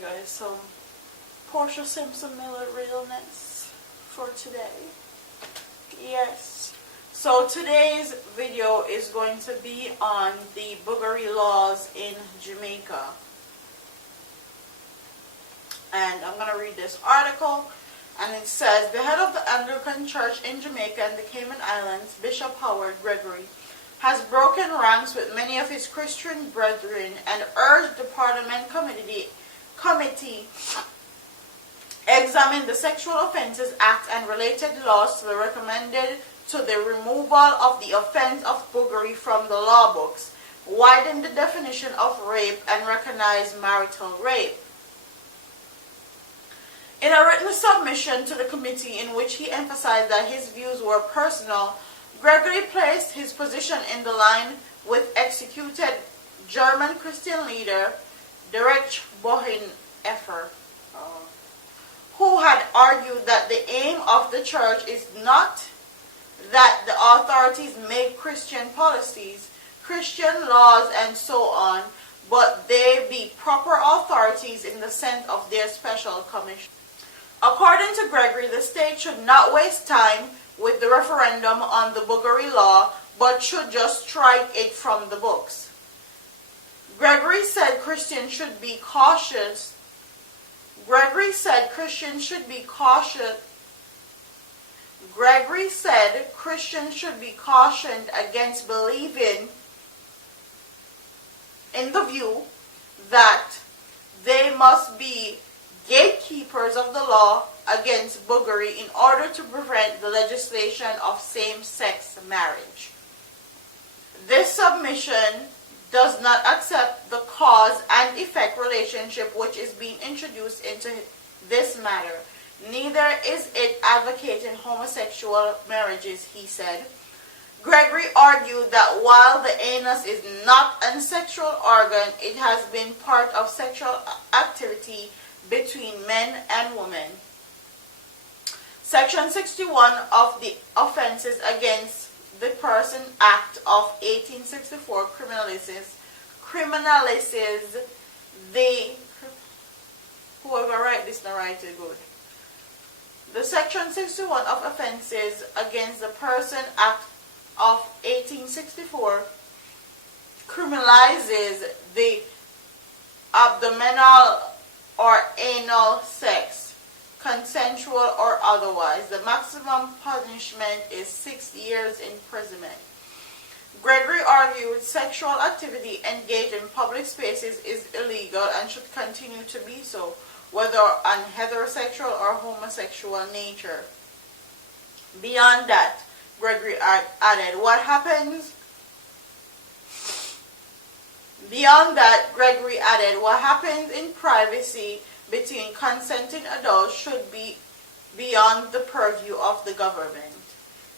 guys, some Portia Simpson Miller realness for today. Yes. So today's video is going to be on the boogery laws in Jamaica. And I'm going to read this article. And it says, the head of the Anglican Church in Jamaica and the Cayman Islands, Bishop Howard Gregory, has broken ranks with many of his Christian brethren and urged the Parliament Committee examine the Sexual Offences Act and related laws to the recommended to the removal of the offence of boogery from the law books, widen the definition of rape and recognize marital rape. In a written submission to the committee in which he emphasized that his views were personal, Gregory placed his position in the line with executed German Christian leader Dietrich Bonhoeffer, who had argued that the aim of the church is not that the authorities make Christian policies, Christian laws, and so on, but they be proper authorities in the sense of their special commission. According to Gregory, the state should not waste time with the referendum on the boogery law, but should just strike it from the books. Gregory said Christians should be cautious. Gregory said Christians should be cautioned against believing in the view that they must be gatekeepers of the law against boogery in order to prevent the legislation of same-sex marriage. This submission does not accept the cause and effect relationship which is being introduced into this matter. Neither is it advocating homosexual marriages, he said. Gregory argued that while the anus is not a sexual organ, it has been part of sexual activity between men and women. Section 61 of the Offences Against the Person Act of 1864 criminalizes the, whoever write this not write it good. The Section 61 of Offences Against the Person Act of 1864 criminalizes the abdominal or anal sex, consensual or otherwise. The maximum punishment is 6 years imprisonment. Gregory argued sexual activity engaged in public spaces is illegal and should continue to be so, whether on heterosexual or homosexual nature. Beyond that, Gregory added, what happens in privacy between consenting adults should be beyond the purview of the government.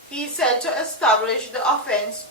He said to establish the offense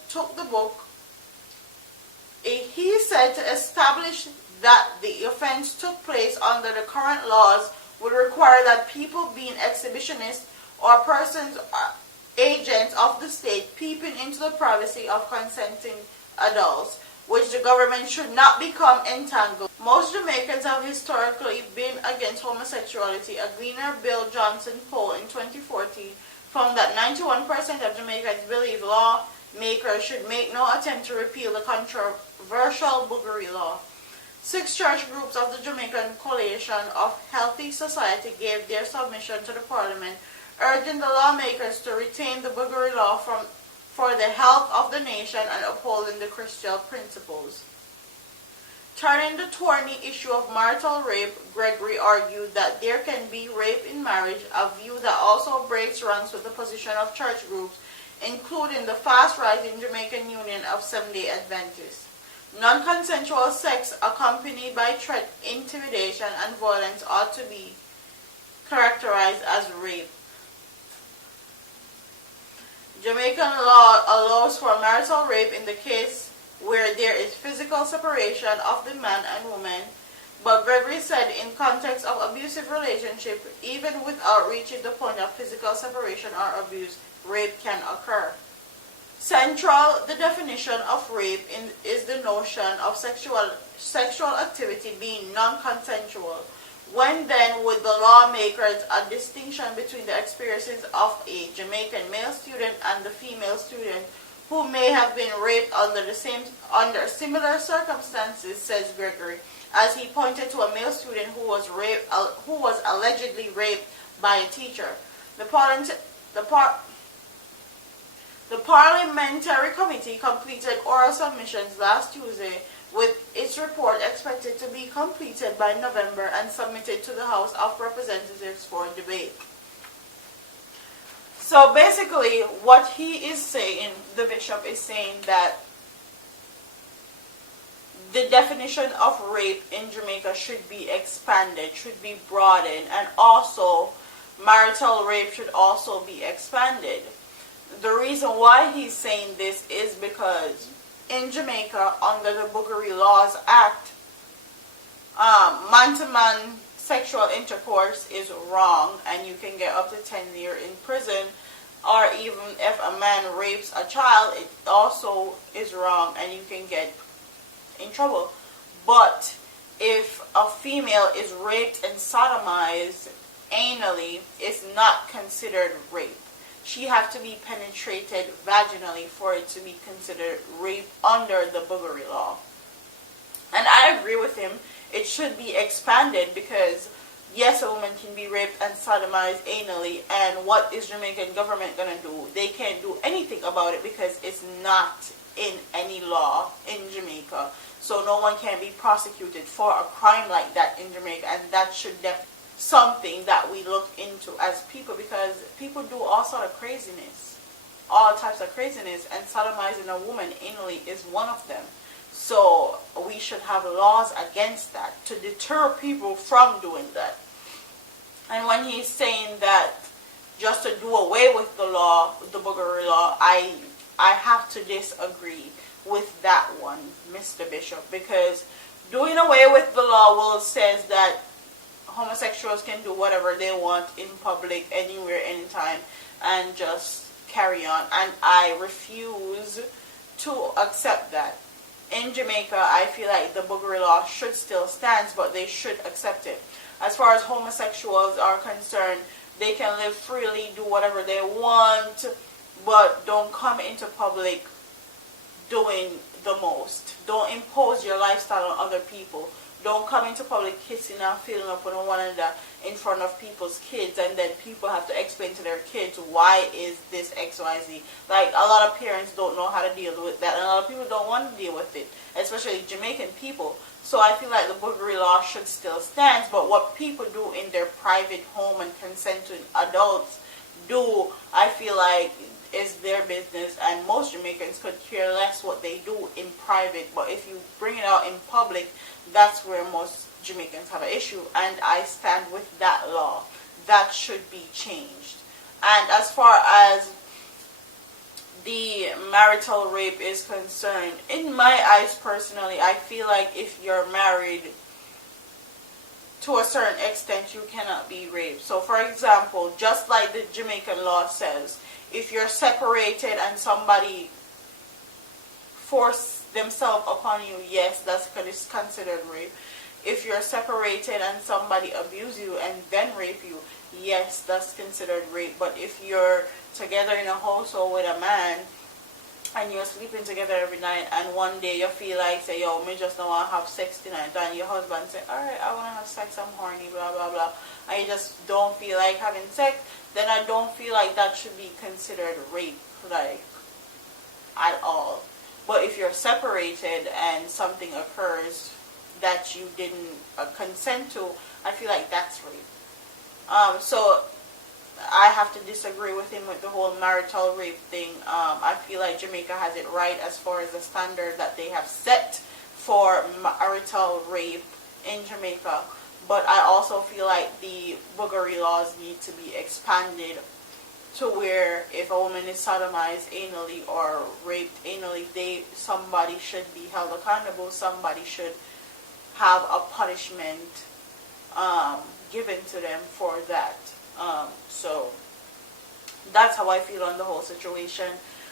that the offense took place under the current laws would require that people being exhibitionists or persons or agents of the state peeping into the privacy of consenting adults, which the government should not become entangled. Most Jamaicans have historically been against homosexuality. A Gleaner Bill Johnson poll in 2014 found that 91% of Jamaicans believe lawmakers should make no attempt to repeal the controversial boogery law. 6 church groups of the Jamaican Coalition of Healthy Society gave their submission to the Parliament, urging the lawmakers to retain the boogery law for the health of the nation and upholding the Christian principles. Turning the thorny issue of marital rape, Gregory argued that there can be rape in marriage, a view that also breaks ranks with the position of church groups, including the fast-rising Jamaican Union of Seventh-day Adventists. Non-consensual sex accompanied by threat, intimidation, and violence ought to be characterized as rape. Jamaican law allows for marital rape in the case where there is physical separation of the man and woman, but Gregory said in context of abusive relationship, even without reaching the point of physical separation or abuse, rape can occur. Central the definition of rape is the notion of sexual activity being non-consensual. When then would the lawmakers a distinction between the experiences of a Jamaican male student and the female student who may have been raped under similar circumstances, says Gregory, as he pointed to a male student who was allegedly raped by a teacher. The Parliamentary Committee completed oral submissions last Tuesday, with its report expected to be completed by November and submitted to the House of Representatives for debate. So basically, what he is saying, the bishop is saying that the definition of rape in Jamaica should be expanded, should be broadened, and also marital rape should also be expanded. The reason why he's saying this is because in Jamaica, under the Boogery Laws Act, man-to-man sexual intercourse is wrong, and you can get up to 10 years in prison. Or even if a man rapes a child, it also is wrong, and you can get in trouble. But if a female is raped and sodomized anally, it's not considered rape. She has to be penetrated vaginally for it to be considered rape under the Boogery law. And I agree with him. It should be expanded because, yes, a woman can be raped and sodomized anally, and what is Jamaican government going to do? They can't do anything about it because it's not in any law in Jamaica. So no one can be prosecuted for a crime like that in Jamaica, and that should definitely something that we look into as people, because people do all sort of craziness, all types of craziness, and sodomizing a woman anally is one of them. So we should have laws against that to deter people from doing that. And when he's saying that just to do away with the law, the Boogery law, I have to disagree with that one, Mr. Bishop, because doing away with the law says that homosexuals can do whatever they want in public, anywhere, anytime, and just carry on. And I refuse to accept that. In Jamaica, I feel like the Boogery law should still stand, but they should accept it. As far as homosexuals are concerned, they can live freely, do whatever they want, but don't come into public doing the most. Don't impose your lifestyle on other people. Don't come into public kissing and feeling up on one another in front of people's kids, and then people have to explain to their kids why is this XYZ. Like, a lot of parents don't know how to deal with that, and a lot of people don't want to deal with it, especially Jamaican people. So I feel like the Boogery law should still stand, but what people do in their private home and consenting adults do, I feel like is their business, and most Jamaicans could care less what they do in private, but if you bring it out in public, that's where most Jamaicans have an issue, and I stand with that law. That should be changed. And as far as the marital rape is concerned, in my eyes personally, I feel like if you're married to a certain extent, you cannot be raped. So for example, just like the Jamaican law says, if you're separated and somebody force themselves upon you, yes, that's considered rape. If you're separated and somebody abuse you and then rape you, yes, that's considered rape. But if you're together in a household with a man and you're sleeping together every night, and one day you feel like, say, yo, me just don't want to have sex tonight, and your husband say, alright, I want to have sex, I'm horny, blah, blah, blah, and you just don't feel like having sex, then I don't feel like that should be considered rape, like, at all. But if you're separated and something occurs that you didn't consent to, I feel like that's rape. So I have to disagree with him with the whole marital rape thing. I feel like Jamaica has it right as far as the standard that they have set for marital rape in Jamaica. But I also feel like the Boogery laws need to be expanded to where if a woman is sodomized anally or raped anally, somebody should be held accountable. Somebody should have a punishment given to them for that. So that's how I feel on the whole situation.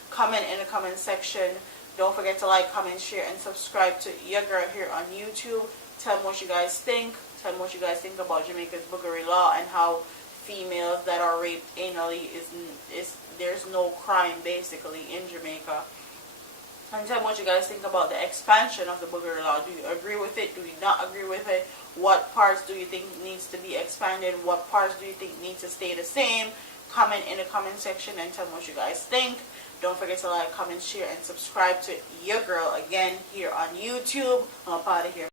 comment in the comment section. Don't forget to like, comment, share, and subscribe to your girl here on YouTube. Tell me what you guys think. Tell me what you guys think about Jamaica's boogery law and how females that are raped anally is there's no crime basically in Jamaica. And tell me what you guys think about the expansion of the boogery law. Do you agree with it? Do you not agree with it? What parts do you think needs to be expanded? What parts do you think needs to stay the same? Comment in the comment section and tell me what you guys think. Don't forget to like, comment, share, and subscribe to your girl again here on YouTube. I'm up out of here.